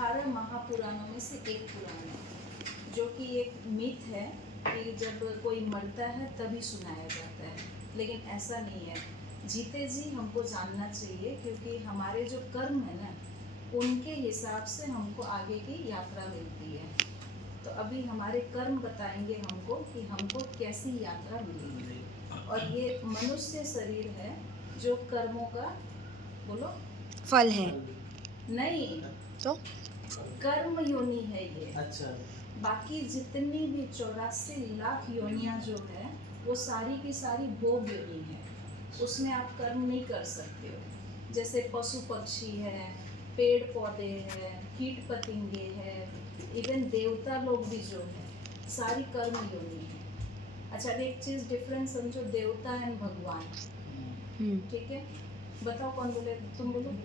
18 महापुराणों में से एक पुराण है, जो कि एक मिथ है कि जब कोई मरता है तभी सुनाया जाता है, लेकिन ऐसा नहीं है। जीते जी हमको जानना चाहिए, क्योंकि हमारे जो कर्म है ना, उनके हिसाब से हमको आगे की यात्रा मिलती है। तो अभी हमारे कर्म बताएंगे हमको कि हमको कैसी यात्रा मिलेगी। और ये मनुष्य शरीर है जो कर्मों का, बोलो, फल है। नहीं तो कर्म योनि है ये। अच्छा। बाकी जितनी भी 84 लाख योनियां जो है वो सारी की सारी भोग योनि है, उसमें आप कर्म नहीं कर सकते हो। जैसे पशु पक्षी है, पेड़ पौधे है, कीट पतंगे है, इवन देवता लोग भी जो है, सारी कर्म योनि है। अच्छा, एक चीज़ डिफरेंस समझो, देवता एंड भगवान, ठीक है? बताओ कौन बोले, तुम बोलो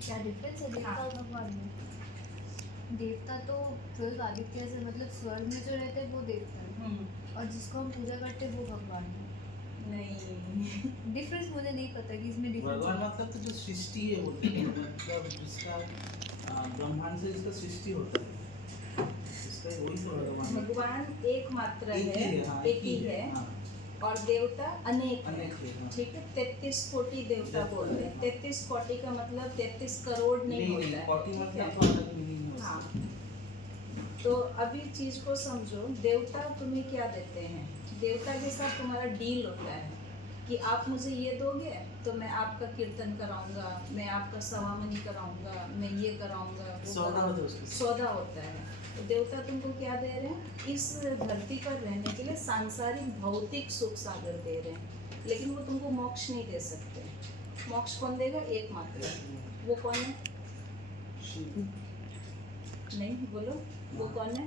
क्या डिफरेंस है देवता और भगवान में? देवता तो 12 आदित्य से मतलब स्वर्ग में जो रहते हैं वो देवता है, और जिसको हम पूजा करते हैं वो भगवान है। नहीं। डिफरेंस मुझे नहीं पता कि इसमें डिफरेंस भगवान मतलब तो जो सृष्टि है बोलते हैं, मतलब जिसका ब्रह्मांड से जिसका सृष्टि होता है, इसका वही तो भगवान है। भगवान एक मात्र एक है, ही है, हाँ, एक ही है, हाँ। और देवता अनेक है, अनेक है, हाँ। ठीक है? 33 कोटि देवता बोलते हैं। 33 कोटि का मतलब 33 करोड़ नहीं होता है, कोटि ठीक है? मतलब तो अलग मीनिंग है। हाँ, तो अभी चीज को समझो, देवता तुम्हें क्या देते हैं? देवता के साथ तुम्हारा डील होता है कि आप मुझे ये दोगे तो मैं आपका कीर्तन कराऊंगा, मैं आपका सवामनी कराऊंगा, मैं ये कराऊंगा, वो सौदा होता है उसके साथ। सौदा होता है। तो देवता तुमको क्या दे रहे हैं? इस धरती पर रहने के लिए सांसारिक भौतिक सुख सागर दे रहे हैं, लेकिन वो तुमको मोक्ष नहीं दे सकते। मोक्ष कौन देगा? एकमात्र। वो कौन है? नहीं बोलो, वो कौन है?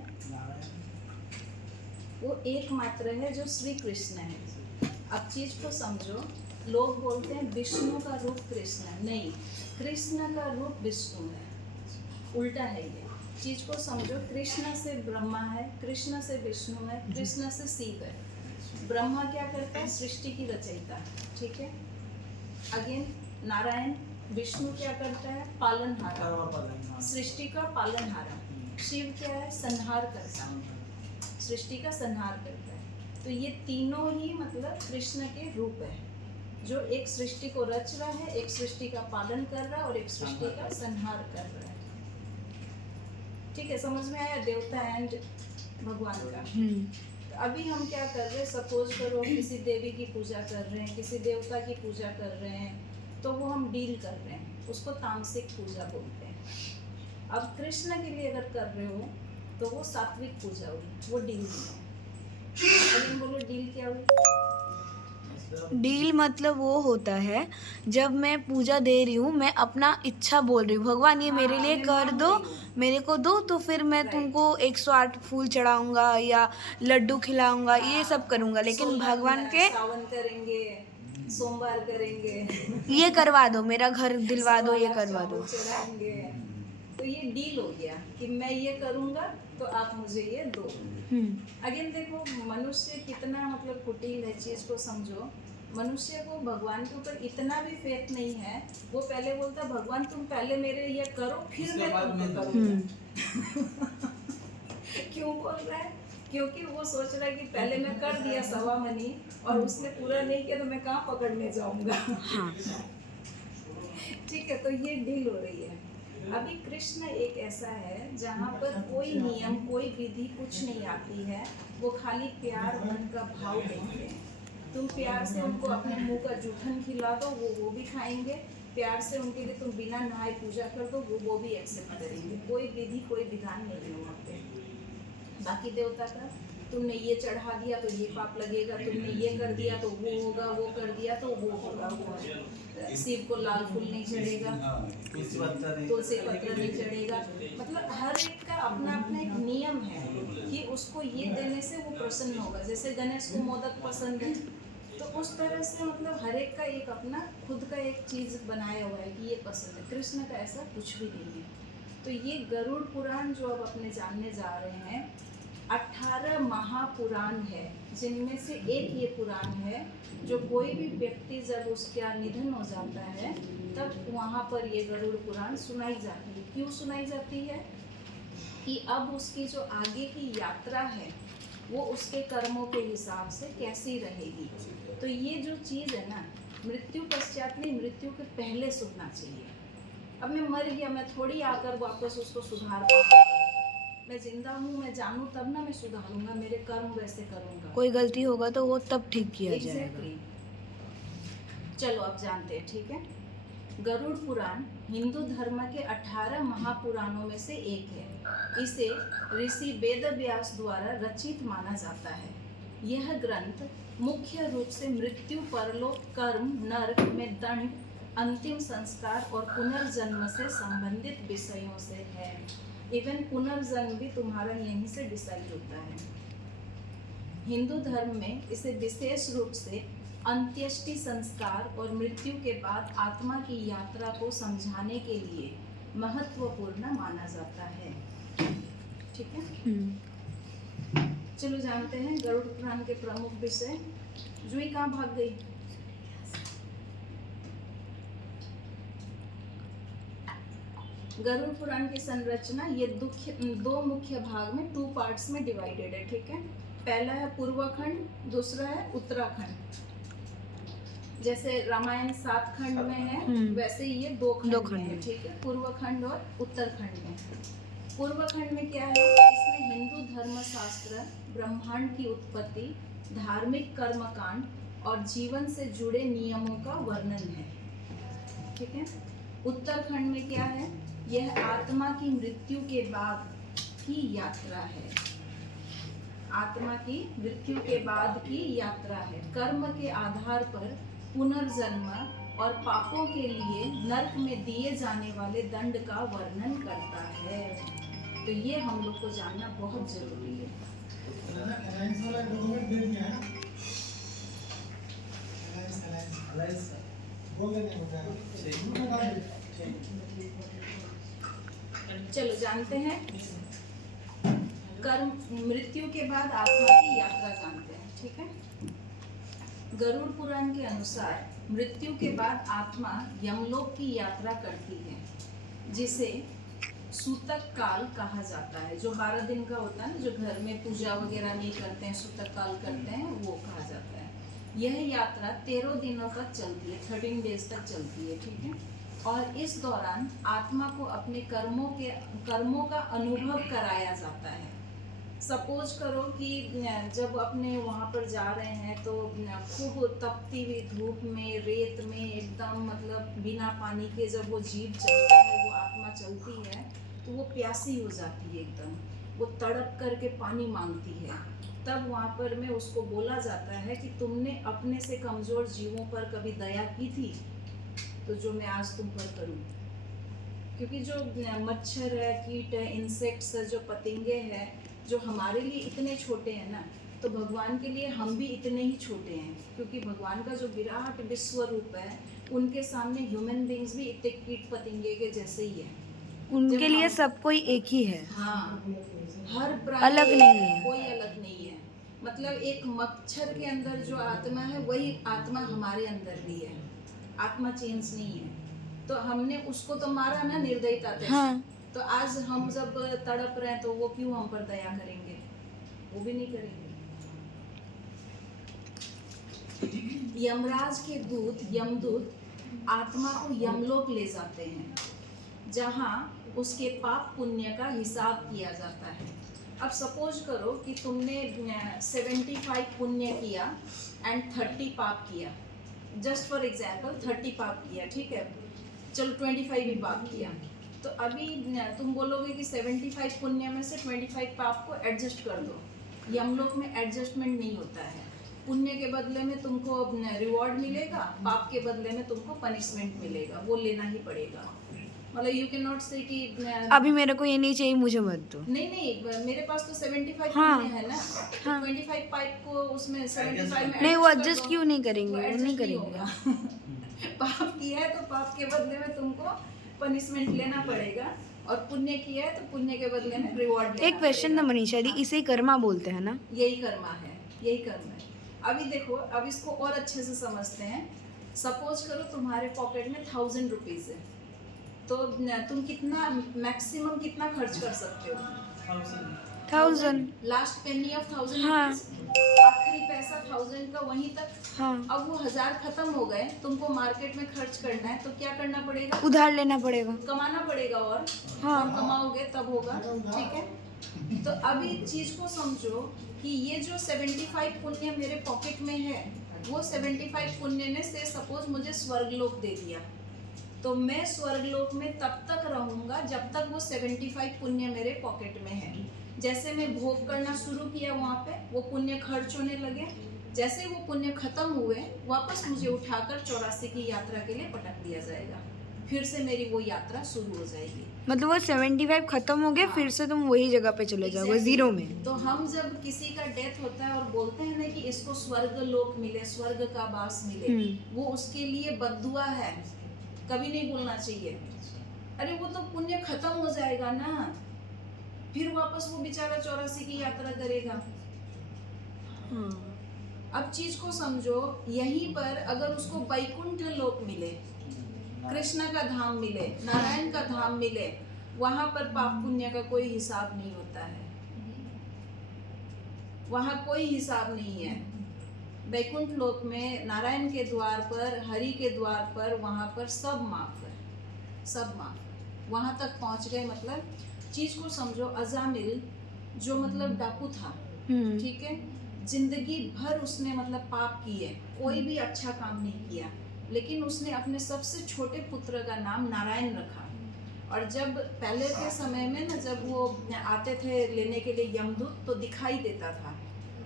वो एकमात्र है जो श्री कृष्ण है। अब चीज को समझो, लोग बोलते हैं विष्णु का रूप कृष्ण, नहीं, कृष्ण का रूप विष्णु है, उल्टा है ये। चीज को समझो, कृष्ण से ब्रह्मा है, कृष्ण से विष्णु है, कृष्ण से शिव है। ब्रह्मा क्या करता है? सृष्टि की रचयिता, ठीक है? अगेन नारायण, विष्णु क्या करता है? पालनहारा, सृष्टि का पालनहारा। शिव क्या है? संहार करता है, सृष्टि का संहार करता है। तो ये तीनों ही मतलब कृष्ण के रूप है, जो एक सृष्टि को रच रहा है, एक सृष्टि का पालन कर रहा है और एक सृष्टि का संहार कर रहा है। ठीक है, समझ में आया देवता एंड भगवान का? तो अभी हम क्या कर रहे हैं? सपोज करो किसी देवी की पूजा कर रहे हैं, किसी देवता की पूजा कर रहे हैं, तो वो हम डील कर रहे हैं, उसको तामसिक पूजा बोलते हैं। अब कृष्ण के लिए अगर कर रहे हो तो वो सात्विक पूजा हुई, वो डील है। अभी बोलो डील क्या हुई? डील मतलब वो होता है जब मैं पूजा दे रही हूँ, मैं अपना इच्छा बोल रही हूँ, भगवान ये मेरे लिए कर दो, मेरे को दो, तो फिर मैं तुमको 108 फूल चढ़ाऊंगा या लड्डू खिलाऊंगा, ये सब करूंगा। लेकिन भगवान के सावन करेंगे, सोमवार करेंगे, ये करवा दो, मेरा घर दिलवा दो, ये करवा दो। चढ़ाएंगे, तो ये डील हो गया कि मैं ये करूंगा तो आप मुझे ये दो। अगेन देखो मनुष्य कितना मतलब कुटिल है, चीज को समझो। मनुष्य को भगवान के ऊपर इतना भी फेथ नहीं है, वो पहले बोलता भगवान तुम पहले मेरे ये करो फिर मैं तुमको करूंगा। क्यों बोल रहा है? क्योंकि वो सोच रहा है कि पहले मैं कर दिया सवामनी और उसने पूरा नहीं किया तो मैं कहाँ पकड़ने जाऊंगा। ठीक है, तो ये डील हो रही है। अभी कृष्ण एक ऐसा है जहाँ पर कोई नियम, कोई विधि कुछ नहीं आती है, वो खाली प्यार मन का भाव देते हैं। तुम प्यार से उनको अपने मुंह का जूठन खिला दो, वो भी खाएंगे। प्यार से उनके लिए तुम बिना नहाए पूजा कर दो, वो भी एक्सेप्ट करेंगे। कोई विधि कोई विधान नहीं है वहाँ पे। बाकी देवता का तुमने ये चढ़ा दिया तो ये पाप लगेगा, तुमने ये कर दिया तो वो होगा, वो कर दिया तो वो होगा। शिव को लाल फूल नहीं चढ़ेगा, तुलसी पत्र नहीं चढ़ेगा। मतलब हर एक का अपना अपना एक नियम है कि उसको ये देने से वो प्रसन्न होगा। जैसे गणेश को मोदक पसंद है, तो उस तरह से मतलब हर एक का एक अपना खुद का एक चीज़ बनाया हुआ है कि ये पसंद है। कृष्ण का ऐसा कुछ भी नहीं है। तो ये गरुड़ पुराण जो अब अपने जानने जा रहे हैं, 18 महापुराण है, जिनमें से एक ये पुराण है जो कोई भी व्यक्ति जब उसका निधन हो जाता है तब वहाँ पर ये गरुड़ पुराण सुनाई जाती है। क्यों सुनाई जाती है? कि अब उसकी जो आगे की यात्रा है वो उसके कर्मों के हिसाब से कैसी रहेगी। तो ये जो चीज़ है ना, मृत्यु पश्चात नहीं, मृत्यु के पहले सुनना चाहिए। अब मैं मर गया, मैं थोड़ी आकर वापस उसको सुधार पाऊंगा। मैं जिंदा हूँ, मैं जानूँ तब ना मैं सुधारूंगा, मेरे कर्म वैसे करूंगा। कोई गलती होगा तो वो तब ठीक किया जाएगा। एग्जैक्टली। चलो अब जानते हैं, ठीक है। गरुड़ पुराण हिंदू धर्म के 18 महापुराणों में से एक है। इसे ऋषि वेदव्यास द्वारा रचित माना जाता है। यह ग्रंथ मुख्य रूप से मृत्यु, परलोक, कर्म, नरक में दंड, अंतिम संस्कार और पुनर्जन्म से संबंधित विषयों से है। इवन पुनर्जन्म भी तुम्हारा यहीं से डिसाइड होता है। हिंदू धर्म में इसे विशेष रूप से अंत्येष्टि संस्कार और मृत्यु के बाद आत्मा की यात्रा को समझाने के लिए महत्वपूर्ण माना जाता है। ठीक है, चलो जानते हैं गरुड़ पुराण के प्रमुख विषय। जुई कहाँ भाग गई? गरुड़ पुराण की संरचना ये दो मुख्य भाग में, 2 पार्ट्स में डिवाइडेड है। ठीक है, पहला है पूर्वखंड, दूसरा है उत्तराखंड। जैसे रामायण 7 खंड में है, वैसे ये 2 खंड में है। ठीक है, पूर्वखंड और उत्तरखंड में। पूर्वखंड में क्या है? इसमें हिंदू धर्मशास्त्र, ब्रह्मांड की उत्पत्ति, धार्मिक कर्मकांड और जीवन से जुड़े नियमों का वर्णन है। ठीक है, उत्तरखंड में क्या है? यह आत्मा की मृत्यु के बाद की यात्रा है। आत्मा की मृत्यु के बाद की यात्रा है। कर्म के आधार पर पुनर्जन्म और पापों के लिए नरक में दिए जाने वाले दंड का वर्णन करता है। तो ये हम लोग को जानना बहुत जरूरी है। चलो जानते हैं कर्म, मृत्यु के बाद आत्मा की यात्रा जानते हैं। ठीक है, गरुड़ पुराण के अनुसार मृत्यु के बाद आत्मा यमलोक की यात्रा करती है, जिसे सूतक काल कहा जाता है। जो 12 दिन का होता है ना, जो घर में पूजा वगैरह नहीं करते हैं, सूतक काल करते हैं, वो कहा जाता है। यह यात्रा 13 दिनों तक चलती है, 13 डेज तक चलती है। ठीक है, और इस दौरान आत्मा को अपने कर्मों का अनुभव कराया जाता है। सपोज करो कि जब अपने वहाँ पर जा रहे हैं तो खूब तपती हुई धूप में, रेत में, एकदम मतलब बिना पानी के जब वो जीव चलता है, वो आत्मा चलती है, तो वो प्यासी हो जाती है एकदम, वो तड़प करके पानी मांगती है। तब वहाँ पर में उसको बोला जाता है कि तुमने अपने से कमज़ोर जीवों पर कभी दया की थी, तो जो मैं आज तुम पर करूँ। क्योंकि जो मच्छर है, कीट है, इंसेक्ट्स है, जो पतंगे हैं, जो हमारे लिए इतने छोटे हैं ना, तो भगवान के लिए हम भी इतने ही छोटे हैं। क्योंकि भगवान का जो विराट विश्व रूप है, उनके सामने ह्यूमन बींग्स भी इतने कीट पतंगे के जैसे ही है। उनके लिए सब कोई एक ही है। हाँ, हर प्राणी अलग नहीं है, कोई अलग नहीं है। मतलब एक मच्छर के अंदर जो आत्मा है, वही आत्मा हमारे अंदर भी है। आत्मा चेंज नहीं है। तो हमने उसको तो मारा ना निर्दयता से। हाँ। तो आज हम जब तड़प रहे हैं, तो वो क्यों हम पर दया करेंगे? वो भी नहीं करेंगे। यमराज के दूत, यमदूत आत्मा को यमलोक ले जाते हैं, जहाँ उसके पाप पुण्य का हिसाब किया जाता है। अब सपोज करो कि तुमने 75 पुण्य किया एंड 30 पाप किया। जस्ट फॉर एग्जाम्पल 30 पाप किया, ठीक है, चलो 25 भी पाप किया। तो अभी तुम बोलोगे कि 75 पुण्य में से 25 पाप को एडजस्ट कर दो। यमलोक में एडजस्टमेंट नहीं होता है। पुण्य के बदले में तुमको रिवॉर्ड मिलेगा, पाप के बदले में तुमको पनिशमेंट मिलेगा, वो लेना ही पड़ेगा। मतलब यू कैन नॉट से कि अभी मेरे को ये नहीं चाहिए, मुझे मत दो। नहीं, मेरे पास तो 75 हाँ, पुण्य है ना, तो हाँ। 25 पाप को उसमें 75 में नहीं, वो adjust कर एडजस्ट दो। क्यों नहीं करेंगे? वो वो adjust नहीं नहीं करेंगे। होगा। पाप किया है तो पाप के बदले में तुमको पनिशमेंट लेना पड़ेगा, और पुण्य किया है तो पुण्य के बदले में रिवॉर्ड लेना एक क्वेश्चन था पड़ेगा। मनीषा दी, इसे कर्मा बोलते हैं ना? यही कर्मा है, यही कर्म है। अभी देखो, अब इसको और अच्छे से समझते हैं। सपोज करो तुम्हारे पॉकेट में 1000 रुपीज है, तो तुम कितना मैक्सिमम कितना खर्च कर सकते हो? 1000। लास्ट पेनी ऑफ 1000 हाँ। आखिरी पैसा 1000 का वहीं तक। हाँ, अब वो 1000 खत्म हो गए, तुमको मार्केट में खर्च करना है, तो क्या करना पड़ेगा? उधार लेना पड़ेगा। कमाना पड़ेगा और हाँ। कमाओगे तब होगा। ठीक है, तो अभी चीज को समझो कि ये जो 75 पुण्य मेरे पॉकेट में है, वो 75 पुण्य ने से सपोज मुझे स्वर्गलोक दे दिया, तो मैं स्वर्गलोक में तब तक रहूंगा जब तक वो 75 पुण्य मेरे पॉकेट में है। जैसे मैं भोग करना शुरू किया वहाँ पे, वो पुण्य खर्च होने लगे, जैसे वो पुण्य खत्म हुए वापस मुझे उठाकर 84 की यात्रा के लिए पटक दिया जाएगा, फिर से मेरी वो यात्रा शुरू हो जाएगी। मतलब वो 75 खत्म हो गए, फिर से तुम वही जगह पे चले जाओगे, Exactly. 0 में। तो हम जब किसी का डेथ होता है और बोलते हैं ना कि इसको स्वर्ग लोक मिले, स्वर्ग का वास मिले, वो उसके लिए बद्दुआ है, कभी नहीं बोलना चाहिए। अरे वो तो पुण्य खत्म हो जाएगा ना, फिर वापस वो बेचारा 84 की यात्रा करेगा। अब चीज को समझो, यहीं पर अगर उसको वैकुंठ लोक मिले, कृष्ण का धाम मिले, नारायण का धाम मिले, वहां पर पाप पुण्य का कोई हिसाब नहीं होता है, वहां कोई हिसाब नहीं है। वैकुंठ लोक में नारायण के द्वार पर, हरि के द्वार पर, वहां पर सब माफ है, सब माफ है। वहां तक पहुंच गए। मतलब चीज को समझो, अजामिल जो मतलब डाकू था, ठीक है, जिंदगी भर उसने मतलब पाप किए, कोई भी अच्छा काम नहीं किया, लेकिन उसने अपने सबसे छोटे पुत्र का नाम नारायण रखा। और जब पहले के समय में ना, जब वो आते थे लेने के लिए यमदूत, तो दिखाई देता था,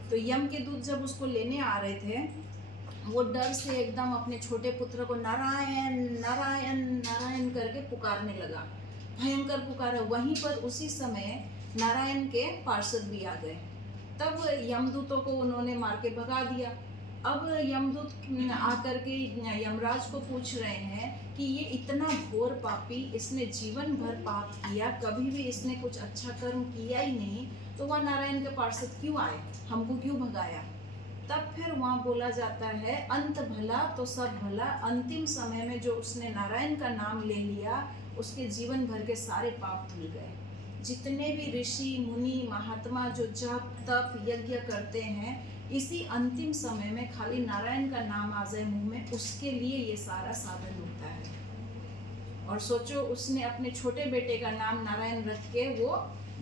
तो यम के दूत जब उसको लेने आ रहे थे, वो डर से एकदम अपने छोटे पुत्र को नारायण नारायण नारायण करके पुकारने लगा, भयंकर पुकारा। वहीं पर उसी समय नारायण के पार्षद भी आ गए, तब यमदूतों को उन्होंने मार के भगा दिया। अब यमदूत आकर के यमराज को पूछ रहे हैं कि ये इतना घोर पापी, इसने जीवन भर पाप किया, कभी भी इसने कुछ अच्छा कर्म किया ही नहीं, तो वह नारायण के पार्षद क्यों आए, हमको क्यों भगाया? तब फिर वहाँ बोला जाता है, अंत भला तो सब भला। अंतिम समय में जो उसने नारायण का नाम ले लिया, उसके जीवन भर के सारे पाप धुल गए। जितने भी ऋषि मुनि महात्मा जो जप तप यज्ञ करते हैं, इसी अंतिम समय में खाली नारायण का नाम आ जाए मुंह में, उसके लिए ये सारा साधन होता है। और सोचो, उसने अपने छोटे बेटे का नाम नारायण रख के वो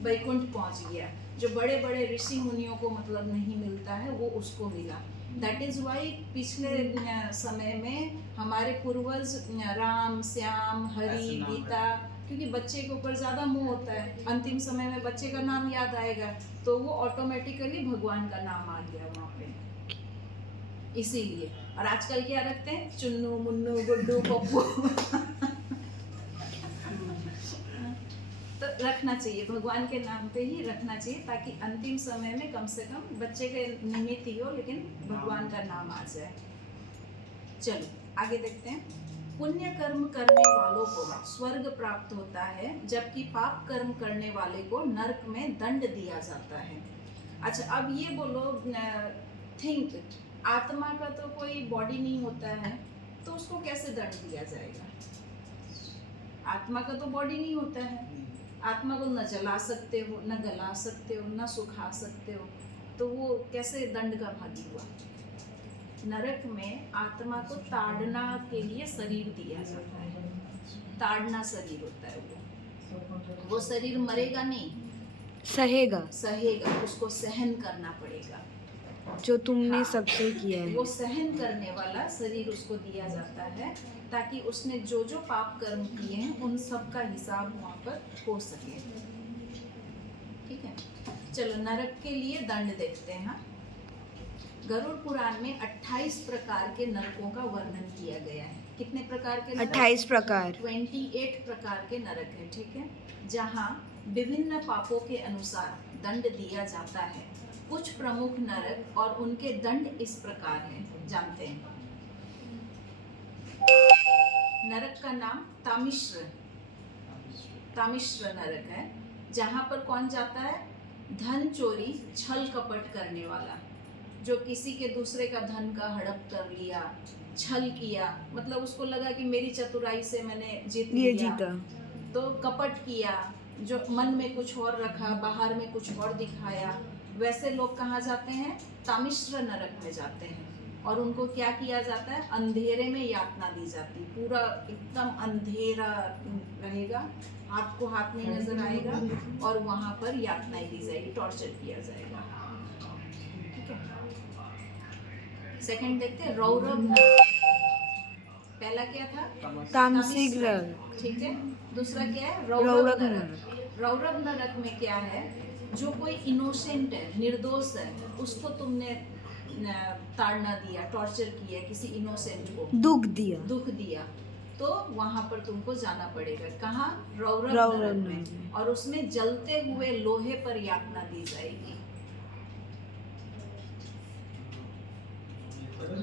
वैकुंठ पहुंच गया, जो बड़े बड़े ऋषि मुनियों को मतलब नहीं मिलता है, वो उसको मिला। दैट इज वाई पिछले समय में हमारे पूर्वज राम श्याम हरि गीता, क्योंकि बच्चे के ऊपर ज़्यादा मोह होता है, अंतिम समय में बच्चे का नाम याद आएगा, तो वो ऑटोमेटिकली भगवान का नाम आ गया वहाँ पे, इसीलिए। और आजकल क्या रखते हैं, चुन्नू मुन्नू गुड्डू पप्पू तो रखना चाहिए, भगवान के नाम पे ही रखना चाहिए, ताकि अंतिम समय में कम से कम बच्चे के निमित्त ही हो, लेकिन भगवान का नाम आ जाए। चलो आगे देखते हैं। पुण्य कर्म करने वालों को स्वर्ग प्राप्त होता है, जबकि पाप कर्म करने वाले को नरक में दंड दिया जाता है। अच्छा, अब ये बोलो, थिंक, आत्मा का तो कोई बॉडी नहीं होता है, तो उसको कैसे दंड दिया जाएगा? आत्मा का तो बॉडी नहीं होता है, आत्मा को न जला सकते हो, न गला सकते हो, न सुखा सकते हो, तो वो कैसे दंड का भागी हुआ? नरक में आत्मा को ताड़ना के लिए शरीर दिया जाता है, ताड़ना शरीर होता है। वो शरीर मरेगा नहीं, सहेगा, सहेगा, उसको सहन करना पड़ेगा, जो तुमने सबसे किया है। वो सहन करने वाला शरीर उसको दिया जाता है, ताकि उसने जो जो पाप कर्म किए हैं उन सब का हिसाब वहाँ पर हो सके। ठीक है, चलो नरक के लिए दंड देखते हैं। गरुड़ पुराण में 28 प्रकार के नरकों का वर्णन किया गया है। कितने प्रकार के नरक? 28 प्रकार, 28 प्रकार के नरक है। ठीक है, जहाँ विभिन्न पापों के अनुसार दंड दिया जाता है। कुछ प्रमुख नरक और उनके दंड इस प्रकार हैं, जानते हैं। नरक का नाम तामिश्र, तामिश्र नरक है, जहाँ पर कौन जाता है? धन चोरी छल कपट करने वाला, जो किसी के दूसरे का धन का हड़प कर लिया, छल किया, मतलब उसको लगा कि मेरी चतुराई से मैंने जीत ये लिया, जीता। तो कपट किया, जो मन में कुछ और रखा बाहर में कुछ और दिखाया, वैसे लोग कहाँ जाते हैं? तामिश्र नरक में जाते हैं। और उनको क्या किया जाता है? अंधेरे में यातना दी जाती, पूरा एकदम अंधेरा रहेगा, हाथ को हाथ नहीं नजर आएगा, और वहां पर यातनाएं दी जाएगी, टॉर्चर किया जाएगा। ठीक है, सेकंड देखते हैं रौरव नरक। पहला क्या था? तामसिक नरक। ठीक है, दूसरा क्या है? रौरव रौरव नरक। नरक। रौरव नरक में क्या है? जो कोई इनोसेंट है, निर्दोष है, उसको तुमने ताड़ना दिया, टॉर्चर किया, किसी इनोसेंट को दुख दुख दिया, तो वहां पर तुमको जाना पड़ेगा। कहाँ? रौरव रौरव नरक नरक में। में। और उसमें जलते हुए लोहे पर यातना दी जाएगी।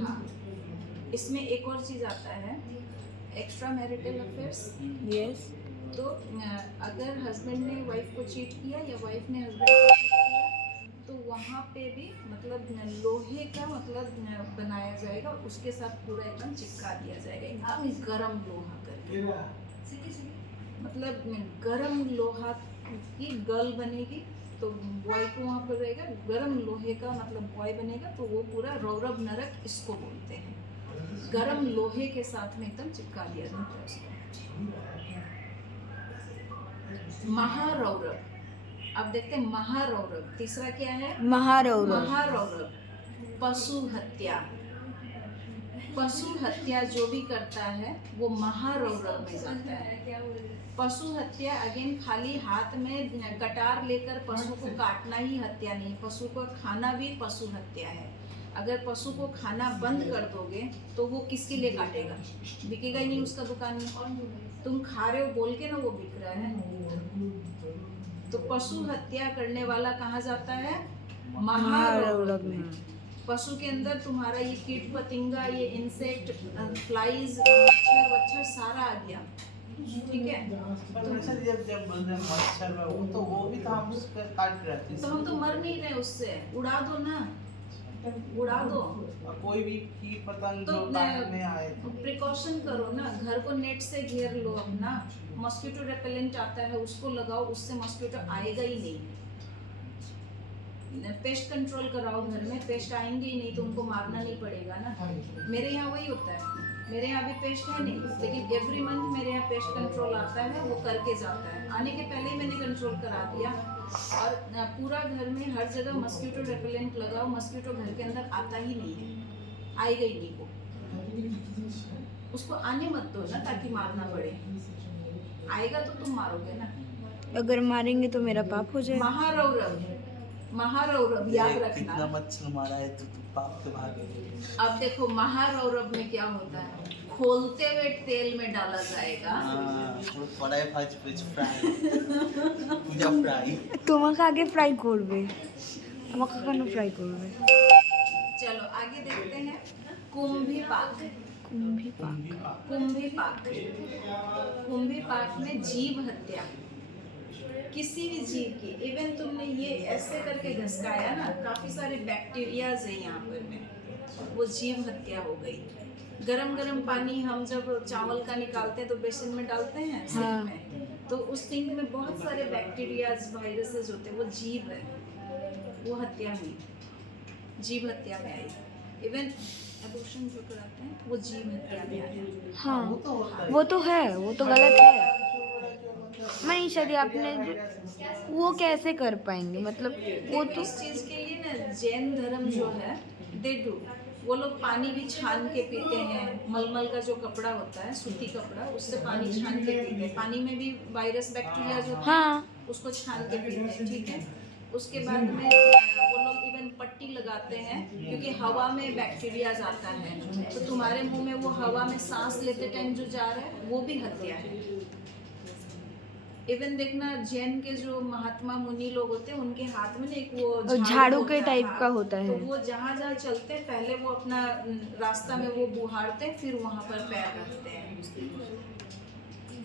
हाँ, इसमें एक और चीज आता है, एक्स्ट्रा मैरिटल अफेयर्स। यस। तो अगर हस्बैंड ने वाइफ को चीट किया या वाइफ ने हस्बैंड को चीट किया, तो वहाँ पे भी मतलब लोहे का मतलब बनाया जाएगा, उसके साथ पूरा एकदम चिपका दिया जाएगा, एकदम गरम लोहा करके, मतलब गरम लोहा की गर्ल बनेगी, तो बॉय को वहाँ पर रहेगा, गरम लोहे का मतलब बॉय बनेगा, तो वो पूरा रौरव नरक इसको बोलते हैं। गरम लोहे के साथ में एकदम चिपका दिया जाता है उसको। महारौरव। अब देखते हैं महारौरव। तीसरा क्या है? महारौरव। महारौरव पशु हत्या। पशु हत्या जो भी करता है वो महारौरव में जाता है। पशु हत्या अगेन खाली हाथ में कटार लेकर पशु को काटना ही हत्या नहीं, पशु को खाना भी पशु हत्या है। अगर पशु को खाना बंद कर दोगे तो वो किसके लिए काटेगा? बिकेगा ही नहीं उसका दुकान में। तुम खा रहे हो बोल के ना वो बिक रहा है। तो पशु हत्या करने वाला कहाँ जाता है? महारौरव में। पशु के अंदर तुम्हारा ये कीट पतिंगा, ये इंसेक्ट, फ्लाइज, मच्छर वच्छर सारा आ गया। ठीक है, जब मच्छर है वो तो वो भी तो हम उसका काट रहे थे, तो हम तो मर नहीं रहे उससे, उड़ा दो ना, उड़ा दो। कोई भी कीट पतंग तो जो काटने आए प्रिकॉशन करो ना, घर को नेट से घेर लो अपना, मॉस्किटो रेपेलेंट आता है उसको लगाओ, उससे मॉस्किटो आएगा ही नहीं। पेस्ट कंट्रोल कराओ घर में, पेस्ट आएंगे ही नहीं तो उनको मारना नहीं पड़ेगा ना। मेरे यहाँ वही होता है, मेरे यहाँ भी पेस्ट है नहीं, लेकिन एवरी मंथ मेरे यहाँ पेस्ट कंट्रोल आता है, वो करके जाता है। आने के पहले ही मैंने कंट्रोल करा दिया, और पूरा घर में हर जगह मॉस्किटो रेपेलेंट लगाओ, मॉस्किटो घर के अंदर आता ही नहीं है, आएगा ही नहीं वो। उसको आने मत दो ना ताकि मारना पड़े, आएगा तो तुम मारोगे ना। अगर मारेंगे तो मेरा पाप हो जाएगा। महारौरव, महारौरव याद रखना। कितना मच्छर मारा है तो पाप के भागे। अब देखो महारौरव में क्या होता है, खोलते हुए तेल में डाला जाएगा। কড়াই ভাজবে ফ্রাই পূজা ফ্রাই তোমাকে আগে ফ্রাই করবে, আমাকে কেন ফ্রাই করবে? चलो आगे देखते हैं कुंभी पाक। कुंभी पाक। कुंभी पाक, कुंभी पाक में जीव हत्या, किसी भी जीव की, इवन तुमने ये ऐसे करके घसकाया ना, काफी सारे बैक्टीरियाज है यहाँ पर में, वो जीव हत्या हो गई। गरम गरम पानी हम जब चावल का निकालते हैं तो बेसन में डालते हैं सिंक हाँ। में, तो उस सिंक में बहुत सारे बैक्टीरियाज, वायरसेस होते हैं, वो जीव है, वो हत्या हुई, जीव हत्या में आई। इवन एबॉर्शन जो कराते हैं वो जीव हत्या में आया। हाँ वो तो होता है। वो तो है, वो तो गलत है। मनीषा दी आपने वो कैसे कर पाएंगे? मतलब वो तो इस चीज के लिए ना जैन धर्म जो है दे डू, वो लोग पानी भी छान के पीते हैं, मलमल का जो कपड़ा होता है, सूती कपड़ा, उससे पानी छान के पीते हैं। पानी में भी वायरस बैक्टीरिया जो होता है हाँ उसको छान के पीते हैं। ठीक है, उसके बाद में वो लोग इवन पट्टी लगाते हैं, क्योंकि हवा में बैक्टीरिया जाता है, तो तुम्हारे मुंह में वो हवा में सांस लेते टाइम जो जा रहा है वो भी हत्या है। इवन देखना जैन के जो महात्मा मुनि लोग होते हैं उनके हाथ में ना एक वो झाड़ू होता के है, टाइप हाँ। का होता है। तो वो जहाँ जहाँ चलते हैं पहले वो अपना रास्ता में वो बुहारते हैं, फिर वहाँ पर पैर रखते हैं।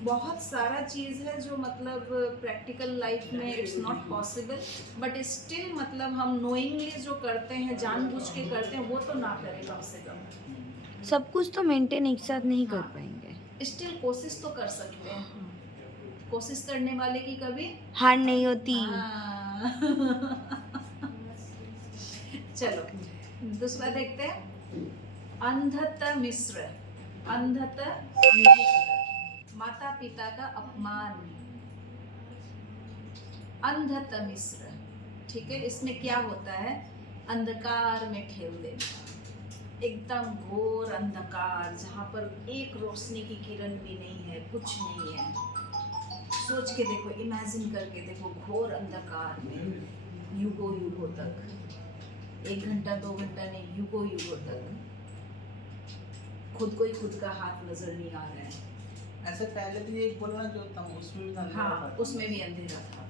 बहुत सारा चीज़ है जो मतलब प्रैक्टिकल लाइफ में it's not possible, but still मतलब हम नोइंगली जो करते हैं, जानबूझ के करते हैं, वो तो ना करें कम से कम। सब कुछ तो मेंटेन एक साथ नहीं कर पाएंगे। स्टिल कोशिश तो कर सकते हैं, कोशिश करने वाले की कभी हार नहीं होती। हाँ। चलो दूसरा देखते हैं। अंधत मिश्र, अंधत मिश्र, माता पिता का अपमान, अंधत मिश्र। ठीक है, इसमें क्या होता है, अंधकार में ठेल देना, एकदम घोर अंधकार जहाँ पर एक रोशनी की किरण भी नहीं है, कुछ नहीं है। सोच के देखो, इमेजिन करके देखो, घोर अंधकार में युगों युगों तक, 1 घंटा 2 घंटा नहीं, युगों युगों तक खुद को ही खुद का हाथ नजर नहीं आ रहा है। ऐसे पहले भी एक बोला ना जो तम उसमें भी अंधेरा हाँ, था। उसमें भी अंधेरा था।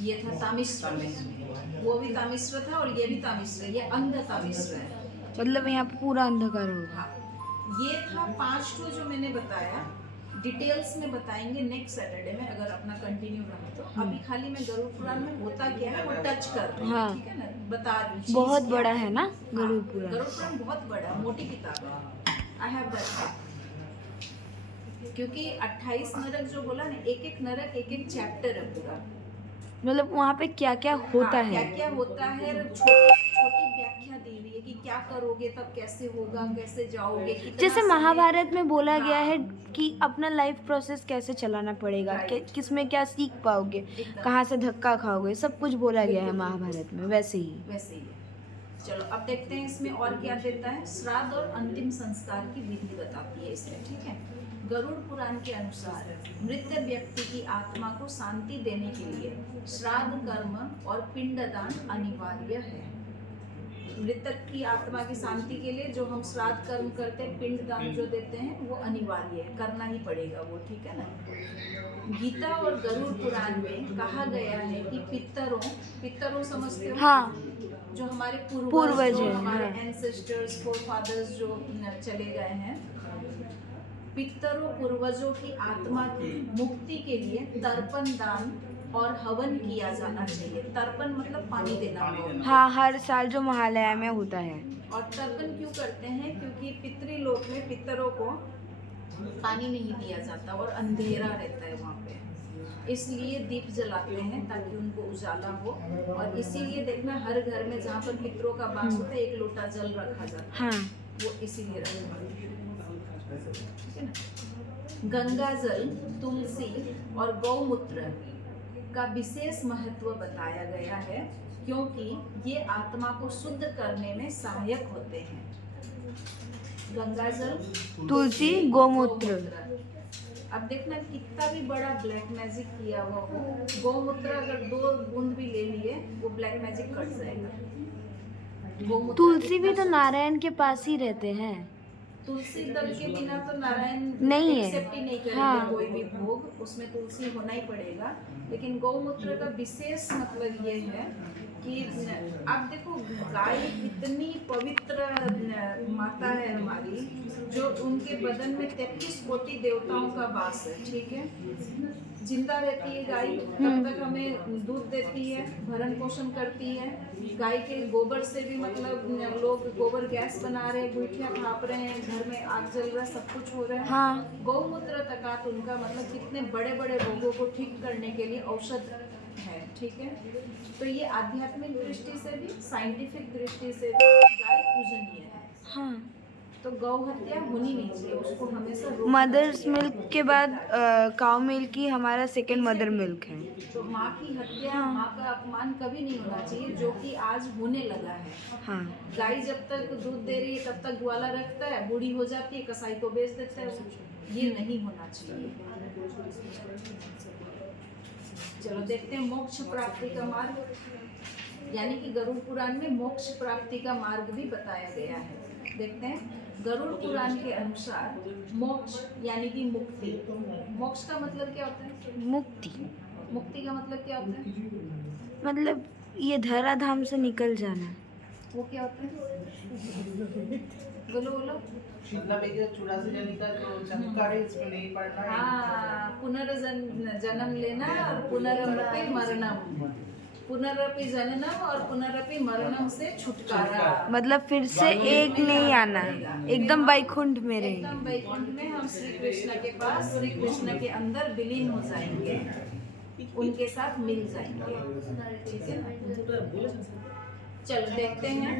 ये था तामिश्र में, वो भी तामिश्र था और ये भी तामिश्र, ये अंध तामिश्र है। मतलब यहाँ पे पूरा अंधकार होगा। हाँ, ये था 5 ठो जो मैंने बताया, डिटेल्स में बताएंगे नेक्स्ट सैटरडे में अगर अपना कंटिन्यू रहा तो। अभी खाली मैं गरुड़ पुराण में होता क्या है वो टच कर रही हूँ, हाँ। ठीक है ना, बता रही हूँ। बहुत चीज़ क्या बड़ा है ना गरुड़ पुराण। गरुड़ पुराण बहुत बड़ा है, मोटी किताब है। आई हैव दैट, क्योंकि 28 नरक जो बोला ना, एक एक नरक एक एक चैप्टर है पूरा। मतलब वहाँ पे क्या क्या होता हाँ, है। क्या क्या होता है, छोटी छोटी व्याख्या दी हुई है कि क्या करोगे तब कैसे होगा, कैसे जाओगे, कितना जैसे समय- महाभारत में बोला हाँ। गया है कि अपना लाइफ प्रोसेस कैसे चलाना पड़ेगा, Right. किसमें क्या सीख पाओगे, एकदम। कहाँ से धक्का खाओगे, सब कुछ बोला गया है महाभारत में, वैसे ही। वैसे ही है। चलो अब देखते हैं इसमें और क्या देता है। श्राद्ध और अंतिम संस्कार की विधि बताती है इसमें, ठीक है। गरुड़ पुराण के अनुसार मृत व्यक्ति की आत्मा को शांति देने के लिए श्राद्ध कर्म और पिंडदान अनिवार्य है। मृतक की आत्मा की शांति के लिए जो हम श्राद्ध कर्म करते हैं, पिंडदान जो देते हैं, वो अनिवार्य है, करना ही पड़ेगा वो, ठीक है ना। गीता और गरुड़ पुराण में कहा गया है कि पितरों समझते हो, हाँ, जो हमारे पूर्वज जो हैं, हमारे हाँ। एंसेस्टर्स फोरफादर्स जो चले गए हैं, पितरों पूर्वजों की आत्मा की मुक्ति के लिए तर्पण दान और हवन किया जाना चाहिए। तर्पण मतलब पानी देना होगा। हाँ, हर साल जो महालया में होता है। और तर्पण क्यों करते हैं, क्योंकि पितृलोक में पितरों को पानी नहीं दिया जाता और अंधेरा रहता है वहाँ पे, इसलिए दीप जलाते हैं ताकि उनको उजाला हो। और इसीलिए देखना हर घर में जहाँ पर पितरों का वास होता है, एक लोटा जल रखा जाता है, हाँ, वो इसीलिए रखा है, ठीक है ना। गंगा जल, तुलसी और गौमूत्र का विशेष महत्व बताया गया है, क्योंकि ये आत्मा को शुद्ध करने में सहायक होते हैं। गंगा जल, तुलसी, गौमूत्र। अब देखना कितना भी बड़ा ब्लैक मैजिक किया हुआ हो, गौमूत्र अगर 2 बूंद भी ले लिए वो ब्लैक मैजिक कट जाएगा। गौमूत्र तुलसी भी इतना तो नारायण के पास ही रहते हैं। तुलसी दल के बिना तो नारायण नहीं है। एक्सेप्ट ही नहीं करेंगे, हाँ। कोई भी भोग, उसमें तुलसी होना ही पड़ेगा। लेकिन गौमूत्र का विशेष मतलब ये है कि आप देखो, गाय इतनी पवित्र माता है हमारी, जो उनके बदन में 33 कोटि देवताओं का वास है, ठीक है। जिंदा रहती है गाय, तब तक हमें दूध देती है, भरण पोषण करती है। गाय के गोबर से भी मतलब लोग गोबर गैस बना रहे हैं, गुठियाँ भाप रहे हैं, घर में आग जल रहा है, सब कुछ हो रहा है। हाँ। गौमूत्र तकात उनका मतलब कितने बड़े बड़े रोगों को ठीक करने के लिए औषध है, ठीक है। तो ये आध्यात्मिक दृष्टि से भी, साइंटिफिक दृष्टि से भी गाय पूजनीय है। हाँ। तो गौ हत्या होनी नहीं चाहिए, उसको हमेशा रोकना मदर्स चाहिए। मिल्क के बाद काउ मिल्क ही हमारा सेकंड मदर मिल्क है। तो माँ की हत्या, माँ का अपमान कभी नहीं होना चाहिए, जो कि आज होने लगा है। हाँ। गाय जब तक दूध दे रही है तब तक ग्वाला रखता है, बूढ़ी हो जाती है कसाई को बेच देता है, ये नहीं होना चाहिए। चलो देखते हैं मोक्ष प्राप्ति का मार्ग, यानी कि गरुड़ पुराण में मोक्ष प्राप्ति का मार्ग भी बताया गया है। देखते हैं, गरुड़ पुराण के अनुसार मोक्ष यानी कि मुक्ति, मोक्ष का मतलब क्या होता है? मुक्ति मुक्ति का मतलब क्या होता है? मतलब ये धराधाम से निकल जाना। वो क्या होता है? बोलो बोलो। मतलब एक 84 जन का जो चमत्कार है, इसमें नहीं पढ़ना है। हाँ, पुनर्जन्म लेना और पुनर्मृत्यु मरणम, पुनरपि जननम और पुनरपि मरणम से छुटकारा। मतलब फिर से एक नहीं आना, एकदम वैकुंठ में रहेंगे। एकदम वैकुंठ में हम श्री कृष्ण के पास, श्री कृष्ण के अंदर विलीन हो जाएंगे, उनके साथ मिल जाएंगे। ठीक है ना? चलो देखते हैं।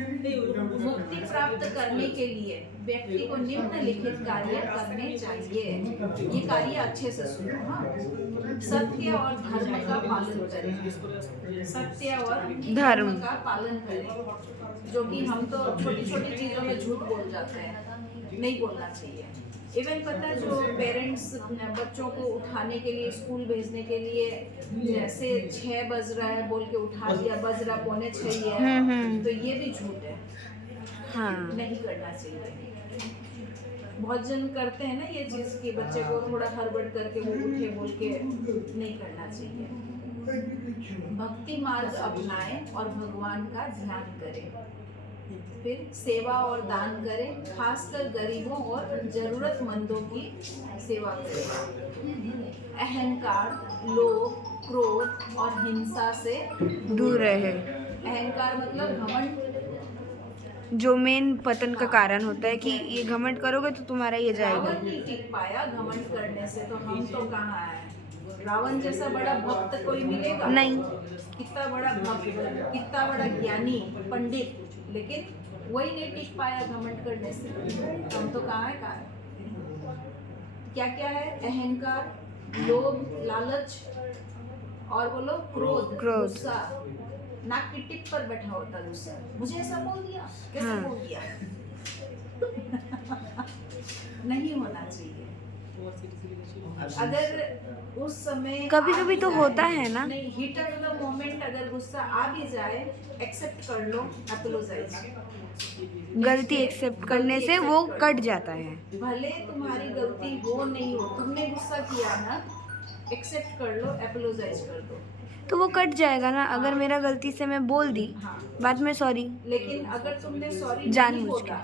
मुक्ति प्राप्त करने के लिए व्यक्ति को निम्नलिखित कार्य करने चाहिए। ये कार्य अच्छे से सुनो। हाँ, सत्य और धर्म का पालन करें। सत्य और धर्म का पालन करें, जो कि हम तो छोटी छोटी चीजों में झूठ बोल जाते हैं, नहीं बोलना चाहिए। इवन पता है, जो पेरेंट्स बच्चों को उठाने के लिए, स्कूल भेजने के लिए, जैसे 6 बज रहा है बोल के उठा दिया, बज रहा 5:45 ही है, तो ये भी झूठ है। हाँ, नहीं करना चाहिए। बहुत जन करते हैं ना ये चीज कि बच्चे को थोड़ा हड़बड़ करके वो उठे बोल के, नहीं करना चाहिए। भक्ति मार्ग अपनाएं और भगवान का ध्यान करें। फिर सेवा और दान करें, खासकर गरीबों और जरूरतमंदों की सेवा करें। अहंकार, लोभ, क्रोध और हिंसा से दूर रहे। अहंकार मतलब घमंड, जो मेन पतन का कारण होता है कि ये घमंड करोगे तो तुम्हारा ये जाएगा। रावण नहीं टिक पाया घमंड करने से, तो हम तो कहाँ आए। रावण जैसा बड़ा भक्त कोई मिलेगा नहीं। कितना बड़ा भक्त, कितना बड़ा ज्ञानी पंडित, लेकिन वही नहीं टिक पाया घमंड करने से। हम तो कहाँ है। क्या क्या है? अहंकार, लोभ, लालच, और बोलो क्रोध, गुस्सा। नाक की टिप पर बैठा होता गुस्सा। मुझे ऐसा बोल दिया, कैसे हाँ। बोल दिया। नहीं होना चाहिए। अगर उस समय कभी कभी तो होता है ना। नहीं, हिट ऑफ द मोमेंट अगर गुस्सा आ भी जाए, एक्सेप्ट कर लो, अपोलोजाइज। गलती एक्सेप्ट करने से वो कट जाता है। भले तुम्हारी गलती हो नहीं हो, तुमने गुस्सा किया ना, एक्सेप्ट कर लो, अपोलोजाइज कर दो, तो वो कट जाएगा ना। अगर मेरा गलती से मैं बोल दी, हाँ। बाद में सॉरी, लेकिन अगर तुमने सॉरी जानबूझ के।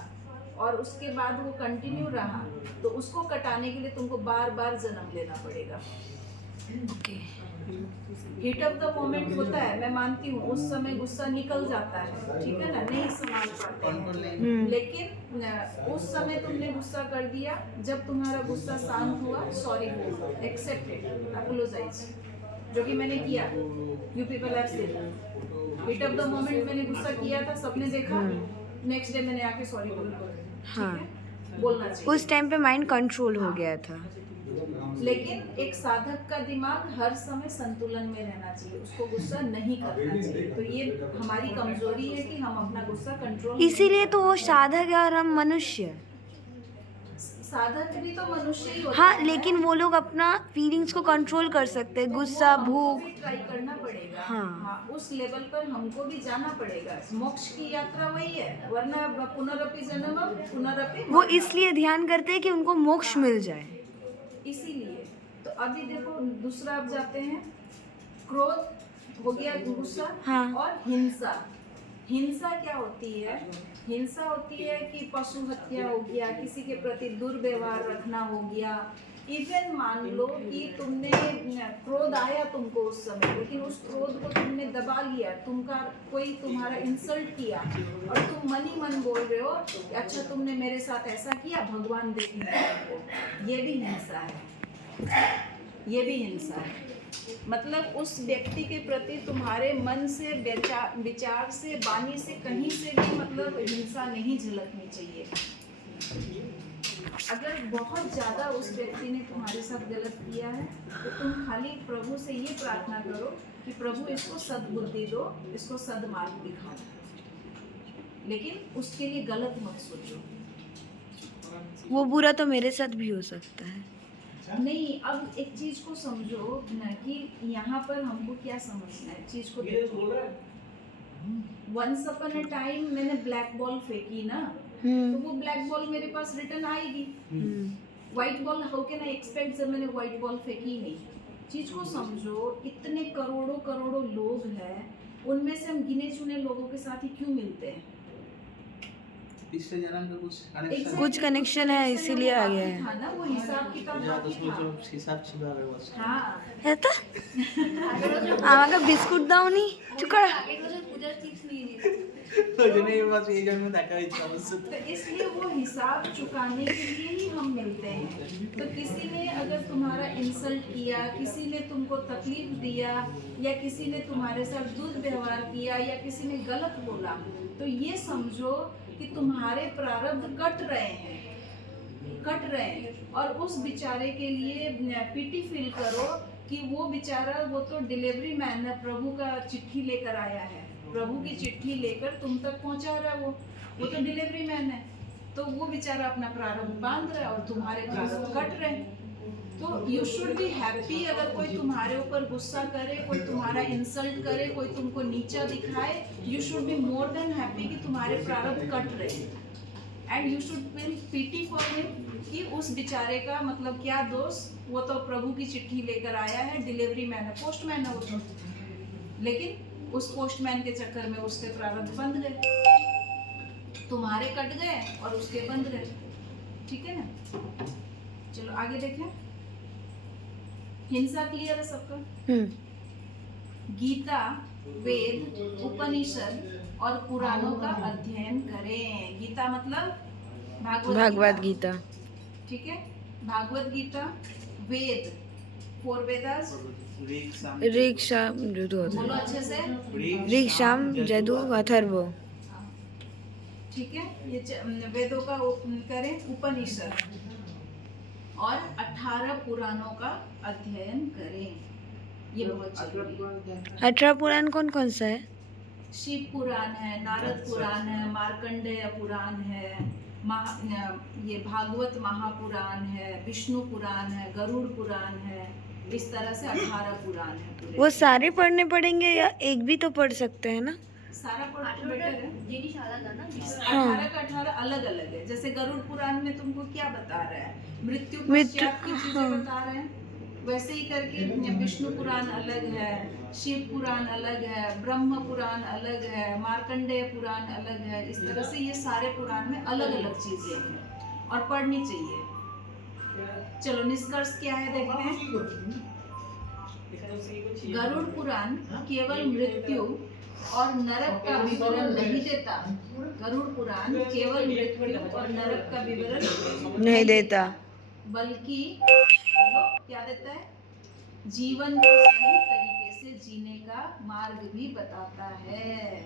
और उसके बाद वो कंटिन्यू रहा, तो उसको कटाने के लिए तुमको बार बार जन्म लेना पड़ेगा। Okay. Hit of the moment होता है, मैं मानती हूँ, उस समय गुस्सा निकल जाता है, ठीक है ना, नहीं संभाल पाते हैं। लेकिन उस समय तुमने गुस्सा कर दिया, जब तुम्हारा गुस्सा शांत हुआ, सॉरी बोलो, एक्सेप्टेड, अपोलोजाइज, जो कि मैंने किया। You people have seen, hit of the moment मैंने गुस्सा किया था, सबने देखा, नेक्स्ट डे मैंने आके सॉरी बोला। हाँ, बोलना चाहिए। उस टाइम पे माइंड कंट्रोल हो गया था। लेकिन एक साधक का दिमाग हर समय संतुलन में रहना चाहिए, उसको गुस्सा नहीं करना चाहिए। तो ये हमारी कमजोरी है कि हम अपना गुस्सा कंट्रोल। इसीलिए तो वो साधक है और हम मनुष्य। साधक भी तो मनुष्य ही होता हाँ, है। लेकिन वो लोग अपना फीलिंग्स को कंट्रोल कर सकते हैं, गुस्सा, हमको भूख। भी ट्राई करना पड़ेगा। हाँ। उस लेवल पर हमको भी जाना पड़ेगा। मोक्ष की यात्रा वही है, वरना पुनरपि जन्म पुनरपि वो इसलिए ध्यान करते हैं कि उनको मोक्ष मिल जाए। इसीलिए तो अभी देखो, दूसरा अब जाते हैं। क्रोध हो गया, गुस्सा, हाँ। और हिंसा। हिंसा क्या होती है? हिंसा होती है कि पशु हत्या हो गया, किसी के प्रति दुर्व्यवहार रखना हो गया। इवन मान लो कि तुमने क्रोध आया तुमको उस समय, लेकिन उस क्रोध को तुमने दबा लिया, कोई तुम्हारा इंसल्ट किया और तुम मन ही मन बोल रहे हो कि अच्छा तुमने मेरे साथ ऐसा किया, भगवान देखेंगे तुमको। ये भी हिंसा है, ये भी हिंसा है। मतलब उस व्यक्ति के प्रति तुम्हारे मन से, विचार से, वाणी से, कहीं से भी मतलब हिंसा नहीं झलकनी चाहिए। अगर बहुत ज़्यादा उस व्यक्ति ने तुम्हारे साथ गलत किया है, तो तुम खाली प्रभु से ये प्रार्थना करो कि प्रभु इसको सद्बुद्धि दो, इसको सद्मार्ग दिखाओ, लेकिन उसके लिए गलत मत सोचो। वो बुरा तो मेरे साथ भी हो सकता है। नहीं, अब एक चीज को समझो ना कि यहाँ पर हमको क्या समझना है, चीज को देखो। वंस अपॉन अ टाइम मैंने ब्लैक बॉल फेंकी ना, तो वो ब्लैक बॉल मेरे पास रिटर्न आएगी। White ball how can I expect जब मैंने व्हाइट बॉल फेंकी नहीं। चीज को समझो, इतने करोड़ों करोड़ों लोग हैं, उनमें से हम गिने चुने लोगों के साथ ही क्यों मिलते हैं? पिछले जन्म का कुछ कनेक्शन है, इसीलिए आ गया है। था ना, वो हिसाब किताब बाकी था। हिसाब छिपा रहे बस। हाँ, है तो আমাকে বিস্কুট দাওনি। चुकड़ा एक बजे पूजा चिप्स नहीं ওজন্য এই মাস এই জন্য দেখা হয়েছে অবশ্য तो इसलिए वो हिसाब चुकाने के लिए ही हम मिलते हैं। तो किसी ने अगर तुम्हारा इंसल्ट किया, किसी ने तुमको तकलीफ दिया, या किसी ने तुम्हारे साथ दुर्व्यवहार किया, या किसी ने गलत बोला, तो ये समझो कि तुम्हारे प्रारब्ध कट रहे हैं। और उस बेचारे के लिए पीटी फील करो कि वो बेचारा, वो तो डिलीवरी मैन है, प्रभु का चिट्ठी लेकर आया है, प्रभु की चिट्ठी लेकर तुम तक पहुंचा रहा है, वो तो डिलीवरी मैन है। तो वो बेचारा अपना प्रारब्ध बांध रहा है और तुम्हारे प्रारब्ध कट रहे हैं। तो यू शुड बी हैप्पी। अगर कोई तुम्हारे ऊपर गुस्सा करे, कोई तुम्हारा इंसल्ट करे, कोई तुमको नीचा दिखाए, you should be more than happy कि तुम्हारे प्रारब्ध कट रहे हैं। And you should feel PT for him कि उस बेचारे का मतलब क्या दोष, वो तो प्रभु की चिट्ठी लेकर आया है, डिलीवरी मैन है, पोस्टमैन है वो तो, लेकिन उस पोस्टमैन के चक्कर में उसके प्रारब्ध बंध गए, तुम्हारे कट गए और उसके बंध गए। ठीक है ना? चलो आगे देखें। हिंसा क्लियर है सबका? गीता, वेद, उपनिषद और पुराणों का अध्ययन करें। गीता मतलब भागवत गीता। ठीक है, भागवत गीता, वेद, 4 वेदास, ऋग शाम जदु बोलो अच्छे से। ऋग शाम जदु अथर्व। ठीक है, ये वेदों का करें, उपनिषद और 18 पुराणों का अध्ययन करें। ये बहुत जरूरी है। 18 पुराण कौन कौन सा है? शिव पुराण है, नारद पुराण है, मार्कंडेय पुराण है, ये भागवत महापुराण है, विष्णु पुराण है, गरुड़ पुराण है, इस तरह से 18 पुराण है पूरे। वो सारे पढ़ने पड़ेंगे या एक भी तो पढ़ सकते हैं ना? सारा पढ़ना तो बेटर है। जेडी शाला था ना 18 का 18 अलग अलग है। जैसे गरुड़ पुराण में तुमको क्या बता रहा है, मृत्यु पश्चात की चीजें बता रहे हैं, वैसे ही करके विष्णु पुराण अलग है, शिव पुराण अलग है, ब्रह्म पुराण अलग है, मार्कंडेय पुराण अलग है। इस तरह से ये सारे पुराण में अलग अलग चीजें हैं और पढ़नी चाहिए। चलो निष्कर्ष क्या है देखते हैं। गरुड़ पुराण केवल मृत्यु और नरक का विवरण नहीं देता। गरुड़ पुराण केवल मृत्यु और नरक का विवरण नहीं देता, बल्कि क्या देता है, जीवन को सही तरीके से जीने का मार्ग भी बताता है।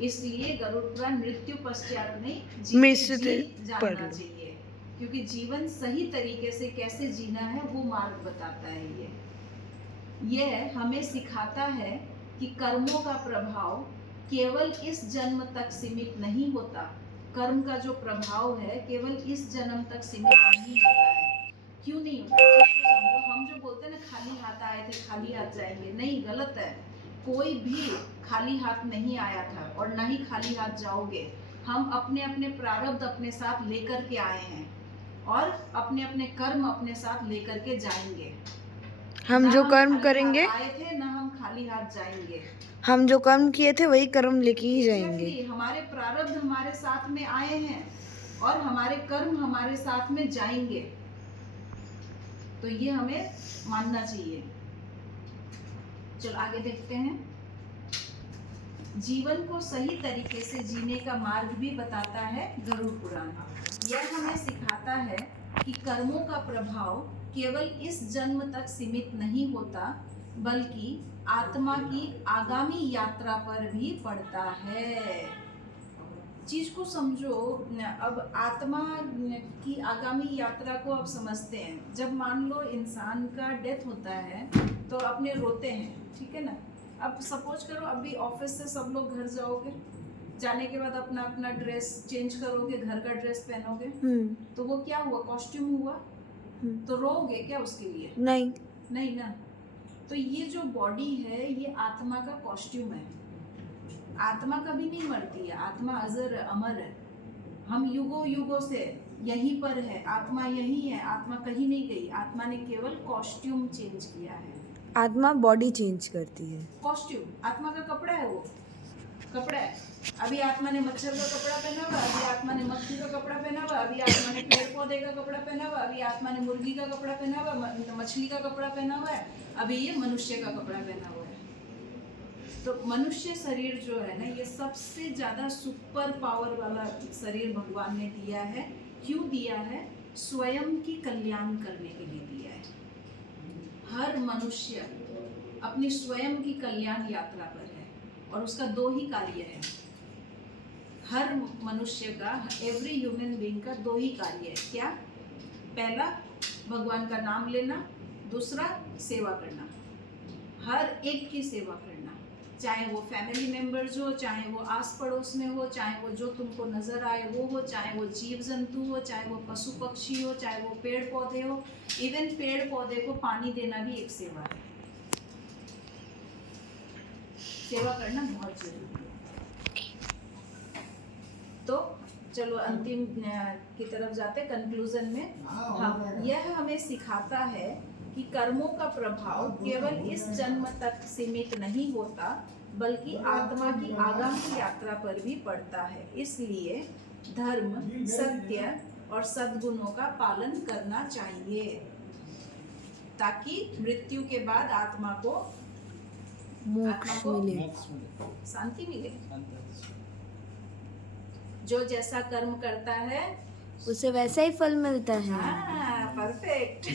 इसलिए गरुड़ पुराण मृत्यु पश्चात नहीं जानना चाहिए, क्योंकि जीवन सही तरीके से कैसे जीना है वो मार्ग बताता है। यह हमें सिखाता है कि कर्मों का प्रभाव केवल इस जन्म तक सीमित नहीं होता। कर्म का जो प्रभाव है केवल इस जन्म तक सीमित नहीं होता है। क्यों नहीं होता? समझो, हम जो बोलते हैं ना खाली हाथ आए थे खाली हाथ जाएंगे, नहीं, गलत है। कोई भी खाली हाथ नहीं आया था और ना ही खाली हाथ जाओगे। हम अपने अपने प्रारब्ध अपने साथ लेकर के आए हैं और अपने अपने कर्म अपने साथ लेकर के जाएंगे। हम जो कर्म करेंगे, आए थे ना हम खाली हाथ जाएंगे। हम जो कर्म किए थे वही कर्म लेके ही जाएंगे। हमारे प्रारब्ध हमारे साथ में आए हैं और हमारे कर्म हमारे साथ में जाएंगे। तो ये हमें मानना चाहिए। चलो आगे देखते हैं। जीवन को सही तरीके से जीने का मार्ग भी बताता है गरुड़ पुराण। यह हमें सिखाता है कि कर्मों का प्रभाव केवल इस जन्म तक सीमित नहीं होता, बल्कि आत्मा की आगामी यात्रा पर भी पड़ता है। चीज को समझो। अब आत्मा की आगामी यात्रा को अब समझते हैं। जब मान लो इंसान का डेथ होता है तो अपने रोते हैं, ठीक है ना। अब सपोज करो अभी ऑफिस से सब लोग घर जाओगे, जाने के बाद अपना अपना ड्रेस चेंज करोगे, घर का ड्रेस पहनोगे, तो वो क्या हुआ, कॉस्ट्यूम हुआ। तो रोगे क्या उसके लिए? नहीं ना। तो ये जो बॉडी है ये आत्मा का कॉस्ट्यूम है। आत्मा कभी नहीं मरती है, आत्मा अजर अमर है। हम युगों युगों से यहीं पर है, आत्मा यही है, आत्मा कहीं नहीं गई। आत्मा ने केवल कॉस्ट्यूम चेंज किया है। आत्मा बॉडी चेंज करती है। कॉस्ट्यूम आत्मा का कपड़ा है, वो कपड़ा है। अभी आत्मा ने मच्छर का कपड़ा पहना हुआ, अभी आत्मा ने मक्खी का कपड़ा पहना हुआ, अभी आत्मा ने पेड़ पौधे का कपड़ा पहना हुआ, अभी आत्मा ने मुर्गी का कपड़ा पहना हुआ, मछली का कपड़ा पहना हुआ है, अभी ये मनुष्य का कपड़ा पहना हुआ है। तो मनुष्य शरीर जो है ना, ये सबसे ज़्यादा सुपर पावर वाला शरीर भगवान ने दिया है। क्यों दिया है? स्वयं की कल्याण करने के लिए दिया है। हर मनुष्य अपनी स्वयं की कल्याण यात्रा पर है और उसका 2 ही कार्य है। हर मनुष्य का, एवरी ह्यूमन बीइंग का 2 ही कार्य है। क्या? पहला भगवान का नाम लेना, दूसरा सेवा करना। हर एक की सेवा करना, चाहे वो फैमिली मेम्बर्स हो, चाहे वो आस पड़ोस में हो, चाहे वो जो तुमको नज़र आए वो हो, चाहे वो जीव जंतु हो, चाहे वो पशु पक्षी हो, चाहे वो पेड़ पौधे हो। इवन पेड़ पौधे को पानी देना भी एक सेवा है। सेवा करना बहुत जरूरी है। तो चलो अंतिम की तरफ जाते, कंक्लूजन में। हाँ, यह हमें सिखाता है कि कर्मों का प्रभाव केवल इस जन्म तक सीमित नहीं होता, बल्कि आत्मा की आगामी यात्रा पर भी पड़ता है। इसलिए धर्म, सत्य और सद्गुणों का पालन करना चाहिए, ताकि मृत्यु के बाद आत्मा को मोक्ष मिले, शांति मिले। जो जैसा कर्म करता है उसे वैसा ही फल मिलता है। हाँ, परफेक्ट।